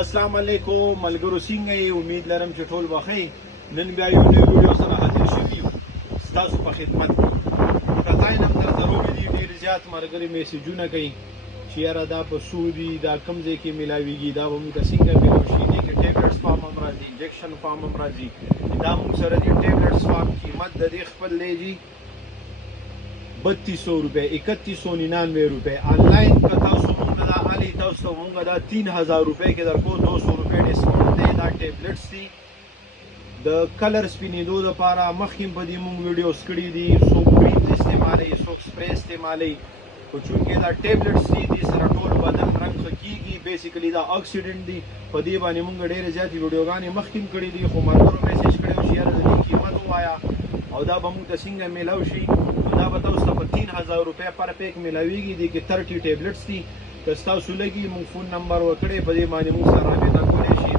السلام علیکم ملګرو څنګه یې امید لرم چې ټول بخیر نن بیا یو نوی ویډیو سره حاضر شوي یو ستاسو په خدمت کې پرتای نم درته روغې دي ډېر زیات ملګري میسیجونه کوي چې یاره دا په څو دي دا کوم ځای کې میلاویږي دا به موږ ته څنګه میلاو شي دې کې ټیبلټس فارم هم راځي انجکشن فارم هم راځي دا موږ سره دي ټیبلټس فارم قیمت د دې خپل دی جي 3200 روپے 3199 روپے آنلاइन کا تاسو مونږ دا علي تاسو مونږ دا 3000 روپے کې درکو 200 روپے ډیسکاونټ دی دا ټیبلټس دي د کلر سپینیدو لپاره مخکې په دې مونږ ویډیوز کړي دي سو کریم استعمالي سو سپری استعمالي خو چونکې دا ټیبلټس دي دې سره ټول بدن رنګ کیږي بیسیکلی دا اکسیډنټ دي په دې باندې مونږ ډېرې زیاتې ویډیوګانې مخکې کړي دي خو ملګرو میسیج کړی و چې یاره د دې قیمت ووایه او دا به موږ ته څنګه میلاو شي دا به تاسو ته په 3000 روپۍ پر پیک میلاویږي دې کې 30 ټیبلټس دي که ستاسو لګي موږ فون نمبر وکړئ په دې باندې موږ سره رابطه کولی شي